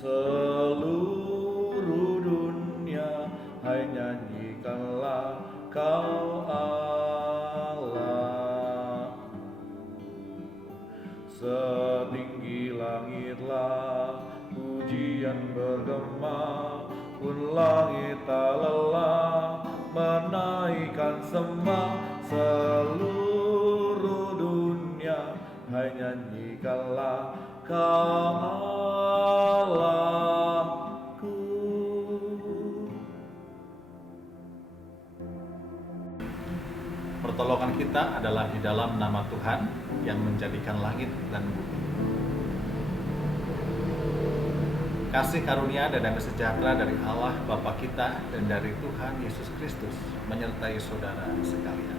Seluruh dunia, hai nyanyikanlah Kau Allah. Setinggi langitlah pujian bergema, pun langit tak lelah menaikkan sembah. Seluruh dunia, hai nyanyikanlah Kau Allahku. Pertolongan kita adalah di dalam nama Tuhan yang menjadikan langit dan bumi. Kasih karunia dan damai sejahtera dari Allah Bapa kita dan dari Tuhan Yesus Kristus menyertai saudara sekalian.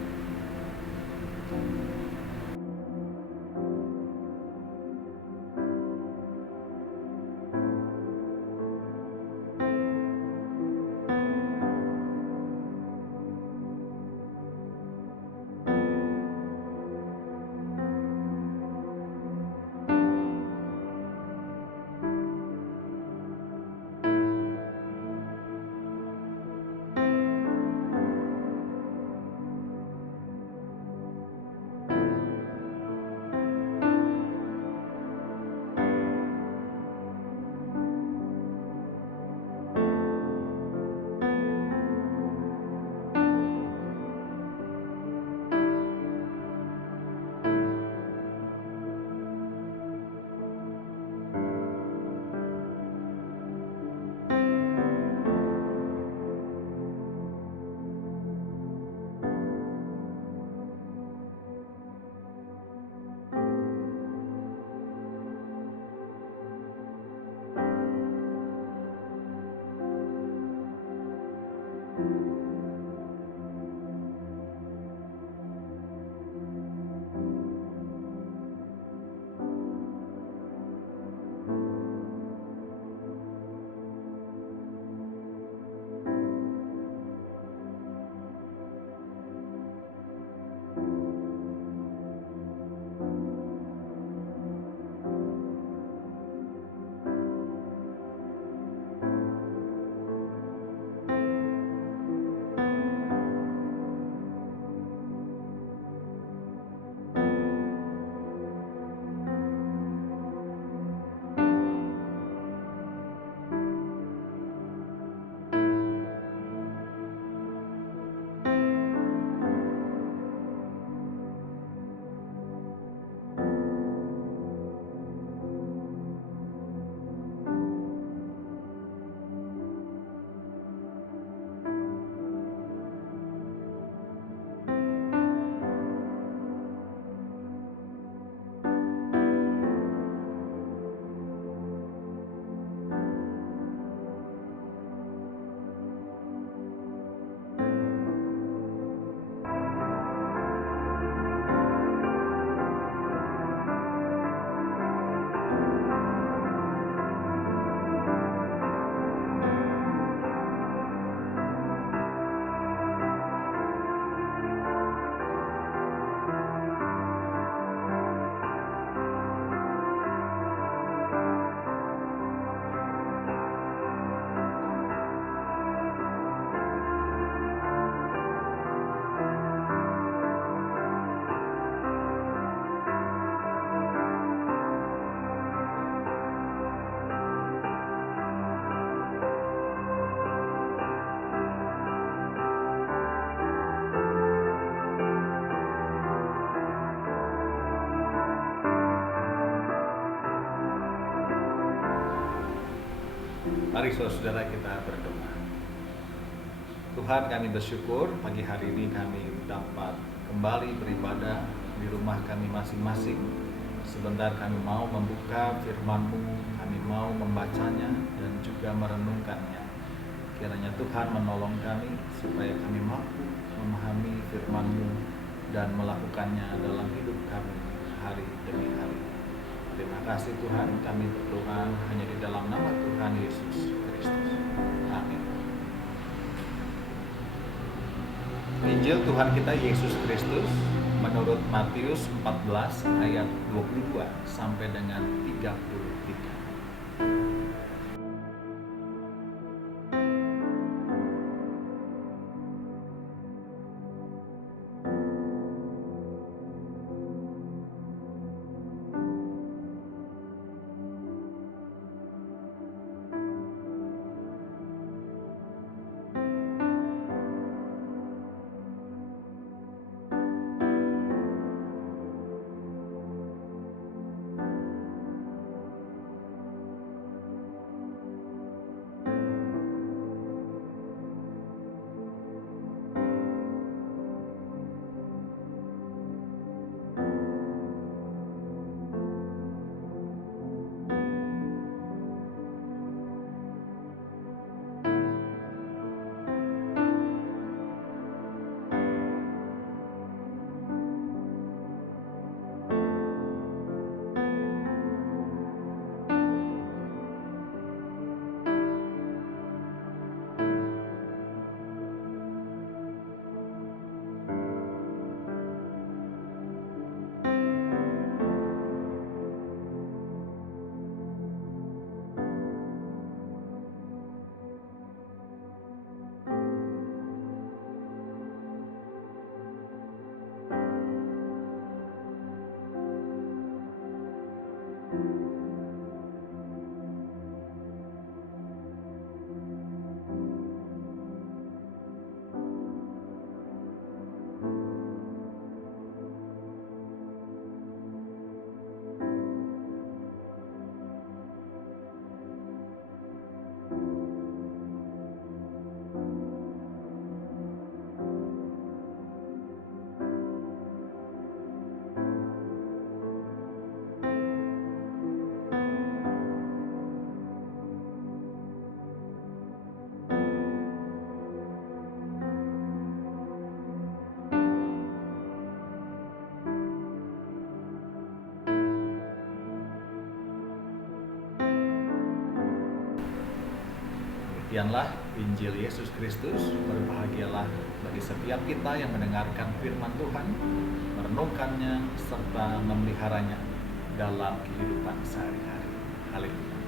Mari saudara kita berdoa. Tuhan, kami bersyukur pagi hari ini kami dapat kembali beribadah di rumah kami masing-masing. Sebentar kami mau membuka firman-Mu, kami mau membacanya dan juga merenungkannya. Kiranya Tuhan menolong kami supaya kami mampu memahami firman-Mu dan melakukannya dalam hidup kami hari demi hari. Terima kasih Tuhan, kami berdoa hanya di dalam nama Tuhan Yesus Kristus. Amin. Injil Tuhan kita Yesus Kristus menurut Matius 14 ayat 22 sampai dengan 33. Demikianlah Injil Yesus Kristus. Berbahagialah bagi setiap kita yang mendengarkan firman Tuhan, merenungkannya, serta memeliharanya dalam kehidupan sehari-hari. Haleluya.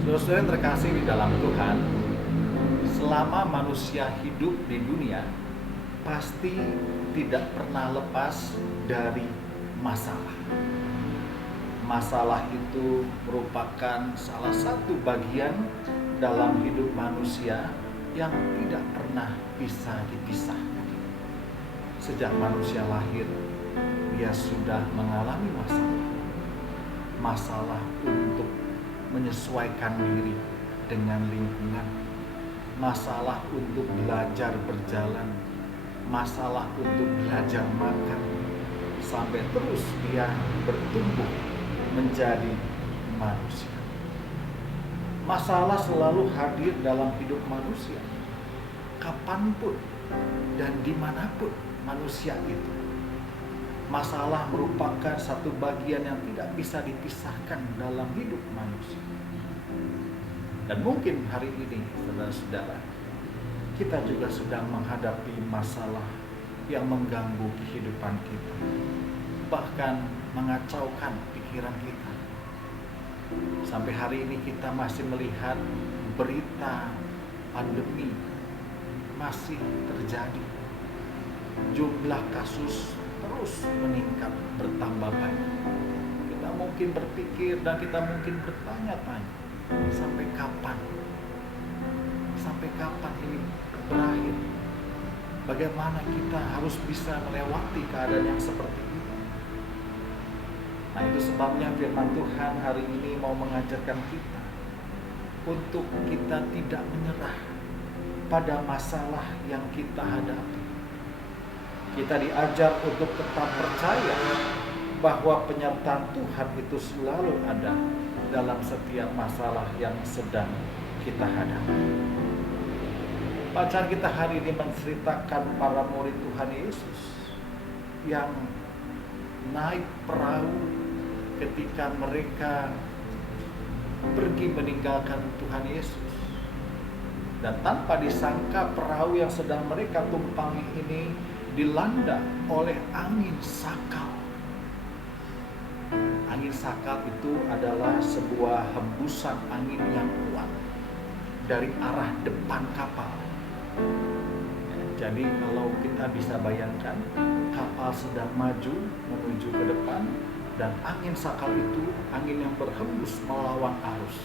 Saudara-saudara yang terkasih di dalam Tuhan, selama manusia hidup di dunia, pasti tidak pernah lepas dari masalah. Masalah itu merupakan salah satu bagian dalam hidup manusia yang tidak pernah bisa dipisahkan. Sejak manusia lahir, dia sudah mengalami masalah. Masalah untuk menyesuaikan diri dengan lingkungan, masalah untuk belajar berjalan, masalah untuk belajar makan, sampai terus dia bertumbuh menjadi manusia. Masalah selalu hadir dalam hidup manusia, kapanpun dan dimanapun manusia itu. Masalah merupakan satu bagian yang tidak bisa dipisahkan dalam hidup manusia. Dan mungkin hari ini, saudara-saudara, kita juga sedang menghadapi masalah yang mengganggu kehidupan kita, bahkan mengacaukan pikiran kita. Sampai hari ini kita masih melihat berita pandemi masih terjadi. Jumlah kasus terus meningkat, bertambah banyak. Kita mungkin berpikir dan kita mungkin bertanya-tanya, sampai kapan? Sampai kapan ini berakhir? Bagaimana kita harus bisa melewati keadaan yang seperti ini? Nah, itu sebabnya firman Tuhan hari ini mau mengajarkan kita untuk kita tidak menyerah pada masalah yang kita hadapi. Kita diajar untuk tetap percaya bahwa penyertaan Tuhan itu selalu ada dalam setiap masalah yang sedang kita hadapi. Bacaan kita hari ini menceritakan para murid Tuhan Yesus yang naik perahu ketika mereka pergi meninggalkan Tuhan Yesus. Dan tanpa disangka perahu yang sedang mereka tumpangi ini dilanda oleh angin sakal. Angin sakal itu adalah sebuah hembusan angin yang kuat dari arah depan kapal. Jadi kalau kita bisa bayangkan, kapal sedang maju menuju ke depan dan angin sakal itu angin yang berhembus melawan arus.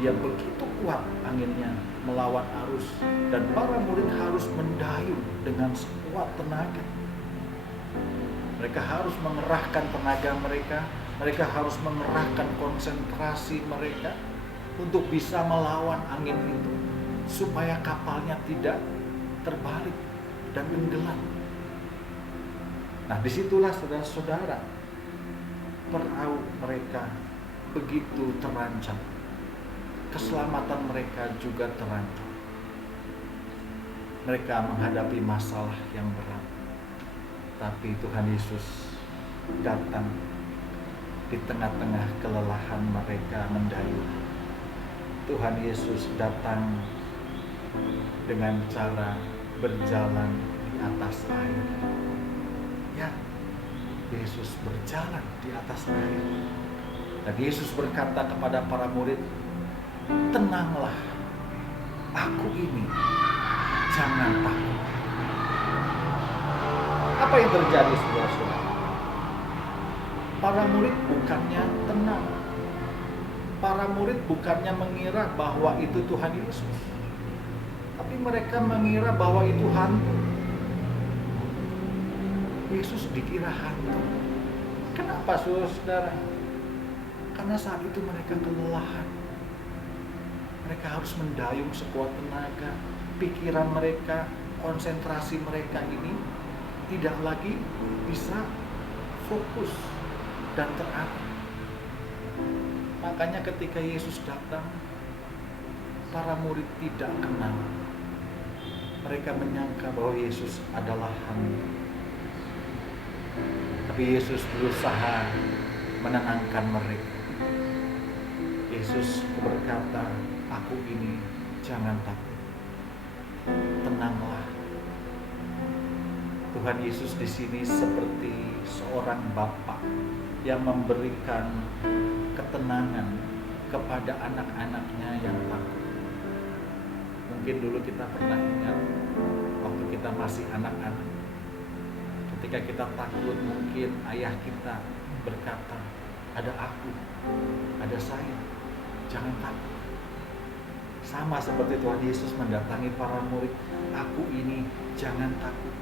Dia begitu kuat anginnya melawan arus dan para murid harus mendayung dengan sekuat tenaga. Mereka harus mengerahkan tenaga mereka harus mengerahkan konsentrasi mereka untuk bisa melawan angin itu supaya kapalnya tidak terbalik dan tenggelam. Nah, disitulah saudara-saudara, perahu mereka begitu terancam. Keselamatan mereka juga terancam. Mereka menghadapi masalah yang berat. Tapi Tuhan Yesus datang di tengah-tengah kelelahan mereka mendayung. Tuhan Yesus datang dengan cara berjalan di atas air. Ya, Yesus berjalan di atas air. Dan Yesus berkata kepada para murid, "Tenanglah, aku ini, jangan takut." Apa yang terjadi, saudara-saudara? Para murid bukannya tenang. Para murid bukannya mengira bahwa itu Tuhan Yesus, tapi mereka mengira bahwa itu hantu. Yesus dikira hantu. Kenapa, saudara-saudara? Karena saat itu mereka kelelahan. Mereka harus mendayung sekuat tenaga. Pikiran mereka, konsentrasi mereka ini tidak lagi bisa fokus dan terarah. Makanya ketika Yesus datang, para murid tidak kenal. Mereka menyangka bahwa Yesus adalah hantu. Tapi Yesus berusaha menenangkan mereka. Yesus berkata, "Aku ini, jangan takut. Tenanglah." Tuhan Yesus di sini seperti seorang bapa yang memberikan ketenangan kepada anak-anaknya yang takut. Mungkin dulu kita pernah ingat waktu kita masih anak-anak. Ketika kita takut, mungkin ayah kita berkata, "Ada aku, ada saya, jangan takut." Sama seperti Tuhan Yesus mendatangi para murid, "Aku ini, jangan takut."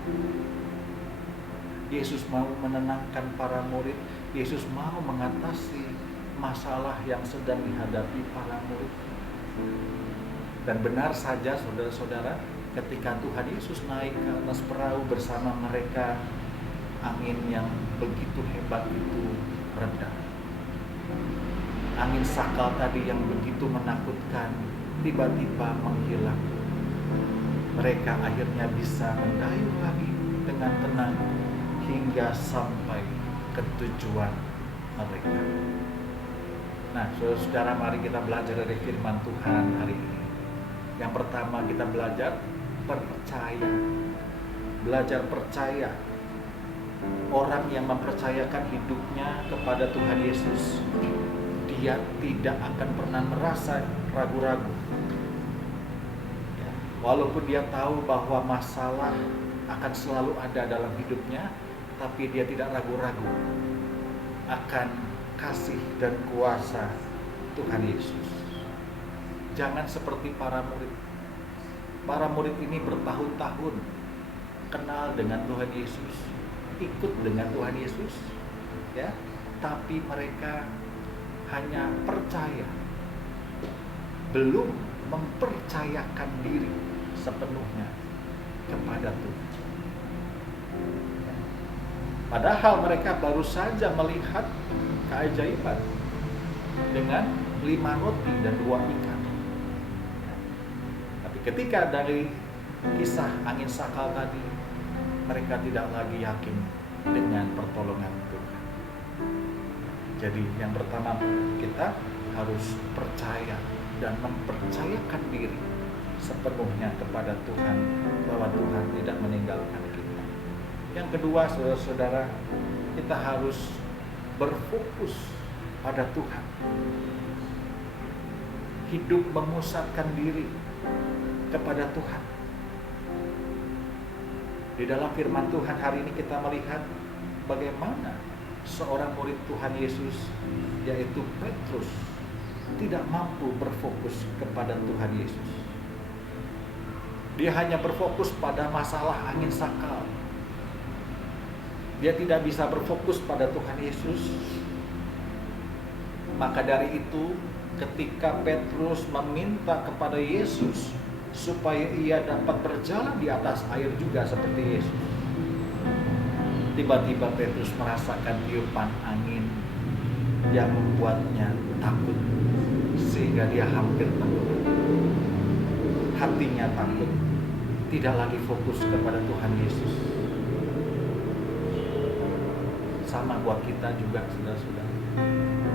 Yesus mau menenangkan para murid. Yesus mau mengatasi masalah yang sedang dihadapi para murid. Dan benar saja saudara-saudara, ketika Tuhan Yesus naik ke atas perahu bersama mereka, angin yang begitu hebat itu reda. Angin sakal tadi yang begitu menakutkan tiba-tiba menghilang. Mereka akhirnya bisa mendayung lagi dengan tenang hingga sampai ke tujuan mereka. Nah, saudara-saudara, mari kita belajar dari firman Tuhan hari ini. Yang pertama, kita belajar percaya. Belajar percaya. Orang yang mempercayakan hidupnya kepada Tuhan Yesus, dia tidak akan pernah merasa ragu-ragu. Ya, walaupun dia tahu bahwa masalah akan selalu ada dalam hidupnya, tapi dia tidak ragu-ragu akan kasih dan kuasa Tuhan Yesus. Jangan seperti para murid. Para murid ini bertahun-tahun kenal dengan Tuhan Yesus, ikut dengan Tuhan Yesus, ya, tapi mereka hanya percaya, belum mempercayakan diri sepenuhnya kepada Tuhan. Padahal mereka baru saja melihat keajaiban dengan 5 roti dan 2 ikan. Tapi ketika dari kisah angin sakal tadi, mereka tidak lagi yakin dengan pertolongan Tuhan. Jadi yang pertama, kita harus percaya dan mempercayakan diri sepenuhnya kepada Tuhan, bahwa Tuhan tidak meninggalkan kita. Yang kedua, saudara-saudara, kita harus berfokus pada Tuhan. Hidup memusatkan diri kepada Tuhan. Di dalam firman Tuhan hari ini kita melihat bagaimana seorang murid Tuhan Yesus, yaitu Petrus, tidak mampu berfokus kepada Tuhan Yesus. Dia hanya berfokus pada masalah angin sakal. Dia tidak bisa berfokus pada Tuhan Yesus. Maka dari itu, ketika Petrus meminta kepada Yesus supaya ia dapat berjalan di atas air juga seperti Yesus, tiba-tiba Petrus merasakan tiupan angin yang membuatnya takut, sehingga dia hampir tenggelam. Hatinya takut, tidak lagi fokus kepada Tuhan Yesus. Sama buat kita juga, saudara-saudara.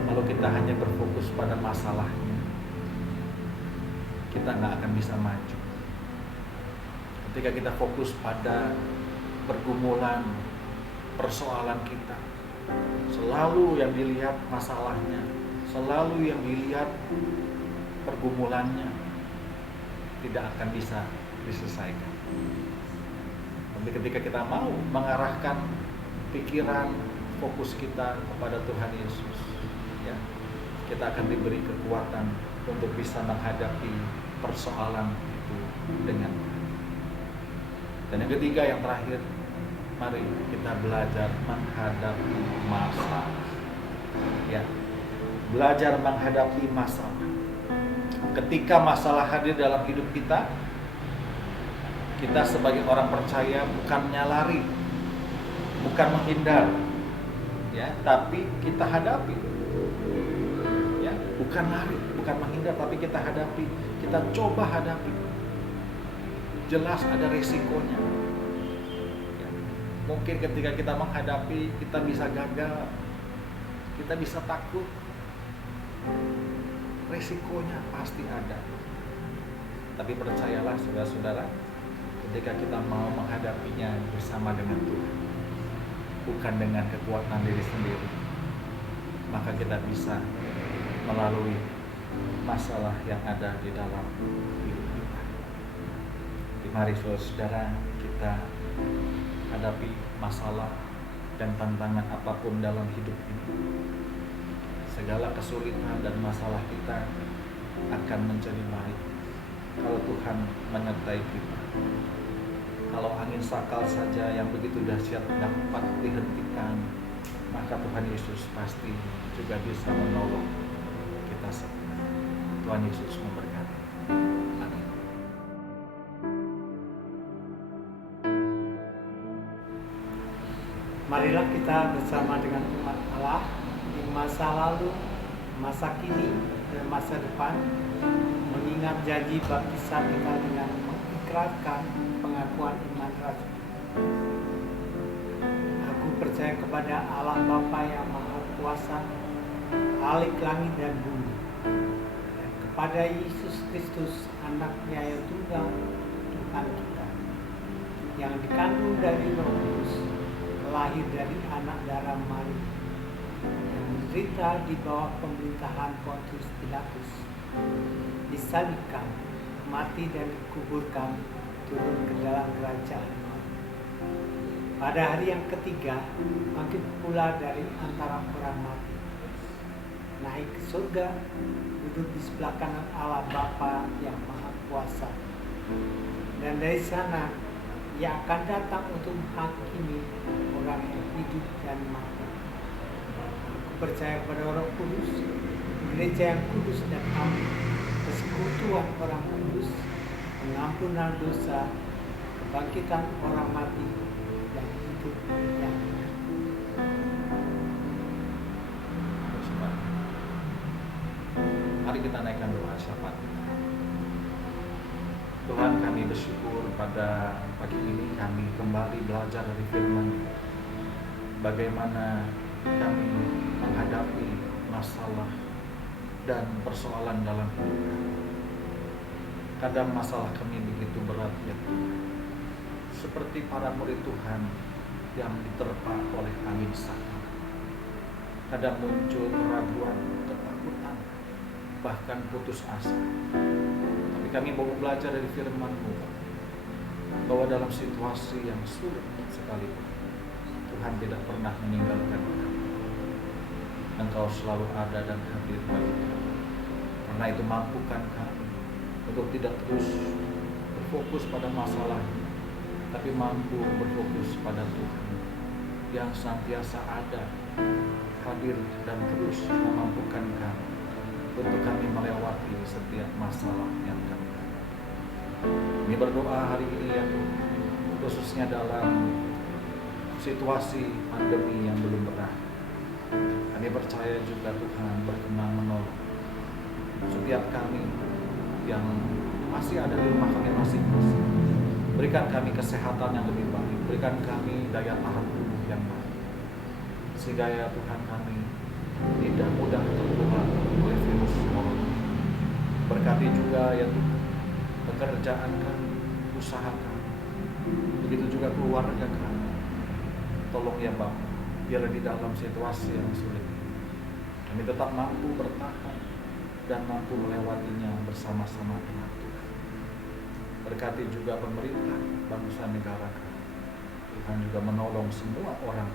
Kalau kita hanya berfokus pada masalahnya, kita nggak akan bisa maju. Ketika kita fokus pada pergumulan, persoalan kita, selalu yang dilihat masalahnya, selalu yang dilihat pergumulannya, tidak akan bisa diselesaikan. Tapi ketika kita mau mengarahkan pikiran, fokus kita kepada Tuhan Yesus, ya, kita akan diberi kekuatan untuk bisa menghadapi persoalan itu dengan baik. Dan yang ketiga, yang terakhir, mari kita belajar menghadapi masalah. Ya, belajar menghadapi masalah. Ketika masalah hadir dalam hidup kita, kita sebagai orang percaya bukannya lari, bukan menghindar, ya, tapi kita hadapi. Ya, Bukan lari, bukan menghindar, tapi kita hadapi, kita coba hadapi. Jelas ada resikonya. Ya. Mungkin ketika kita menghadapi, kita bisa gagal, kita bisa takut. Resikonya pasti ada. Tapi percayalah saudara-saudara, ketika kita mau menghadapinya bersama dengan Tuhan, bukan dengan kekuatan diri sendiri, maka kita bisa melalui masalah yang ada di dalam hidup kita. Mari saudara, kita hadapi masalah dan tantangan apapun dalam hidup ini. Segala kesulitan dan masalah kita akan menjadi baik kalau Tuhan menyertai kita. Kalau angin sakal saja yang begitu dahsyat dapat dihentikan, maka Tuhan Yesus pasti juga bisa menolong kita semua. Tuhan Yesus memberkati. Amin. Marilah kita bersama dengan umat Allah di masa lalu, masa kini, dan masa depan mengingat janji baptisan kita dengan mengikrarkan pengakuan iman rasmi. Aku percaya kepada Allah Bapa yang Maha Kuasa, Khalik langit dan bumi, dan kepada Yesus Kristus, Anaknya yang tunggal, Tuhan kita, yang dikandung dari Roh Kudus, lahir dari anak darah Maria, yang menderita di bawah pemerintahan Pontius Pilatus, disalibkan, mati dan dikuburkan, turun ke dalam kerajaan maut. Pada hari yang ketiga, bangkit pula dari antara orang mati, naik ke surga, duduk di sebelah kanan Allah Bapa yang Maha Kuasa, dan dari sana Ia akan datang untuk menghakimi orang yang hidup dan mati. Aku percaya pada Roh Kudus, gereja yang kudus dan amin, persekutuan orang kudus, pengampunan dosa, kebangkitan orang mati, dan hidup yang kekal. Mari kita naikkan doa syafaat. Tuhan, kami bersyukur pada pagi ini kami kembali belajar dari firman, bagaimana kami menghadapi masalah dan persoalan dalam hidup kami. Kadang masalah kami begitu berat ya Tuhan, seperti para murid Tuhan yang diterpa oleh angin sakal. Kadang muncul keraguan, ketakutan, bahkan putus asa. Tapi kami mau belajar dari firman-Mu bahwa dalam situasi yang sulit sekalipun, Tuhan tidak pernah meninggalkan kami. Engkau selalu ada dan hadir bagi kami. Karena itu mampukan kami untuk tidak terus berfokus pada masalah, tapi mampu berfokus pada Tuhan yang senantiasa ada, hadir dan terus memampukan kami untuk kami melewati setiap masalah yang kami hadapi. Kami berdoa hari ini ya Tuhan, khususnya dalam situasi pandemi yang belum berakhir. Kami percaya juga Tuhan berkenan menolong setiap kami yang masih ada di rumah kami masing-masing. Berikan kami kesehatan yang lebih baik, berikan kami daya tahan tubuh yang baik, sehingga ya Tuhan kami tidak mudah tertular oleh virus corona. Berkati juga ya Tuhan pekerjaan kami, usaha kami, begitu juga keluarga kami. Tolong ya Bapa, biar di dalam situasi yang sulit ini kami tetap mampu bertahan dan mampu melewatinya bersama-sama dengan Tuhan. Berkati juga pemerintah, bangsa negara kami. Tuhan juga menolong semua orang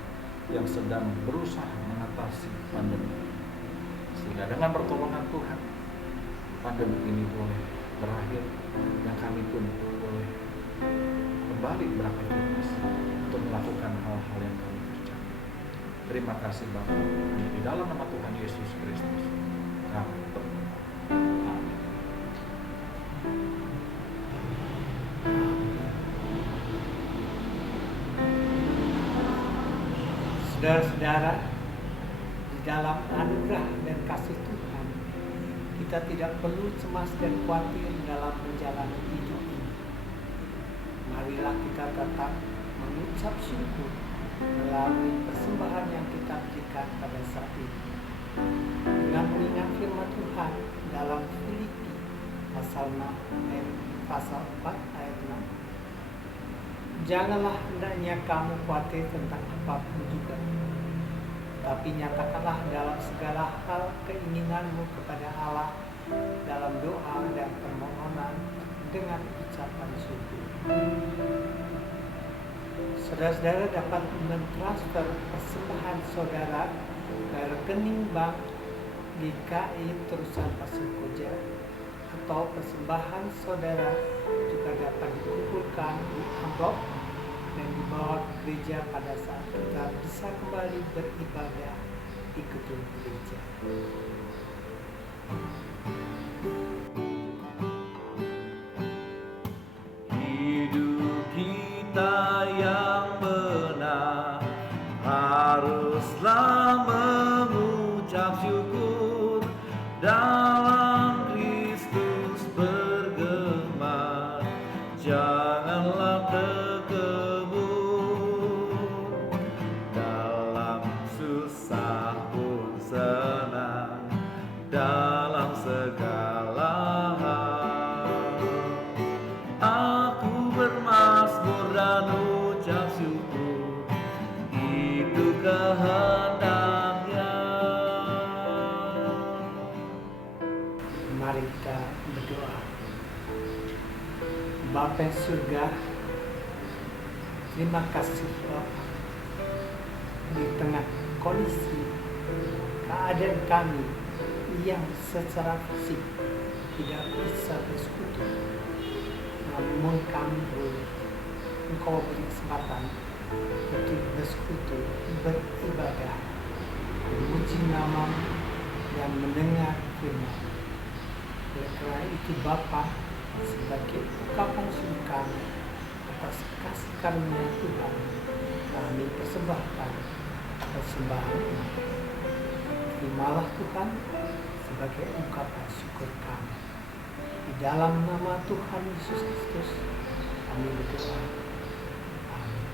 yang sedang berusaha mengatasi pandemi, sehingga dengan pertolongan Tuhan pandemi ini boleh berakhir dan kami pun boleh kembali beraktivitas untuk melakukan hal-hal yang kami kerjakan. Terima kasih Bapa, di dalam nama Tuhan Yesus Kristus kami berdoa. Amin. Saudara-saudara, di dalam anugerah dan kasih Tuhan, kita tidak perlu cemas dan khawatir dalam menjalani hidup ini. Marilah kita tetap mengucap syukur melalui persembahan yang kita berikan pada saat ini. Dengan mengingat firman Tuhan dalam Filipi pasal 4 ayat 6. Janganlah hendaknya kamu khawatir tentang apapun juga, tapi nyatakanlah dalam segala hal keinginanmu kepada Allah dalam doa dan permohonan dengan ucapan syukur. Saudara-saudara dapat mentransfer persembahan saudara ke rekening bank GKI Terusan Pasir Koja, atau persembahan saudara juga dapat dikumpulkan di amplop dan dibawa ke gereja pada saat kita bisa kembali beribadah di gedung gereja. Hidup kita yang benar haruslah mengucap syukur, dalam Kristus bergema, janganlah terkebur, dalam susah pun senang, dalam segala hal aku bermazmur dan ucap syukur, itu kehendaknya. Mari kita berdoa. Bapa surga, terima kasih Bapa, di tengah kondisi keadaan kami yang secara fisik tidak bisa bersekutu, namun kami boleh Engkau beri kesempatan untuk bersekutu, beribadah, memuji nama-Mu dan mendengar firman. Oleh karena itu Bapa, sebagai ungkapan syukur kami atas kasih karunia Tuhan, kami persembahkan persembahan ini. Terimalah Tuhan sebagai ungkapan syukur kami. Di dalam nama Tuhan Yesus Kristus kami berdoa. Amin.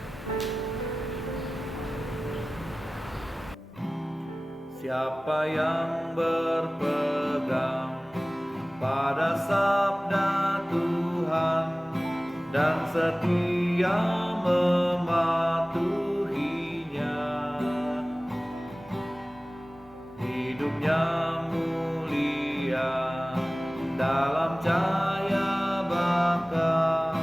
Siapa yang berpegang pada sabda Tuhan dan setia mematuhinya, hidupnya mulia dalam cahaya Bapa,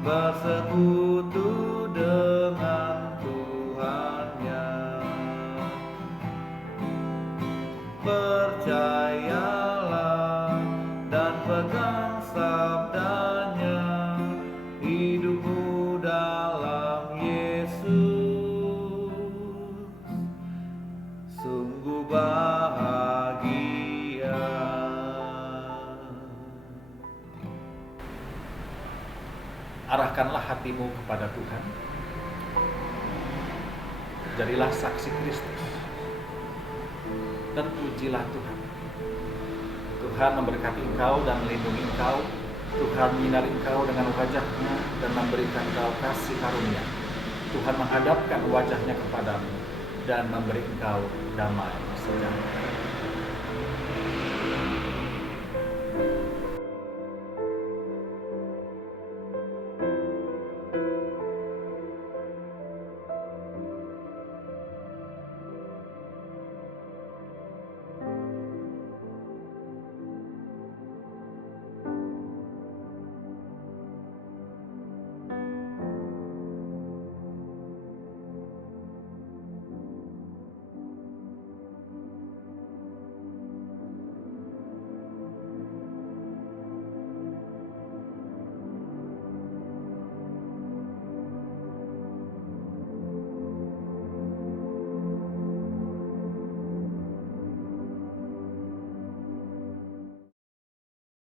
bersekutu dengan Tuhannya. Percayalah dan pegang sabdanya, hidupmu dalam Yesus sungguh bahagia. Arahkanlah hatimu kepada Tuhan. Jadilah saksi Kristus dan pujilah Tuhan. Tuhan memberkati engkau dan melindungi engkau. Tuhan menyinari engkau dengan wajah-Nya dan memberikan engkau kasih karunia. Tuhan menghadapkan wajah-Nya kepadamu dan memberi engkau damai sejahtera.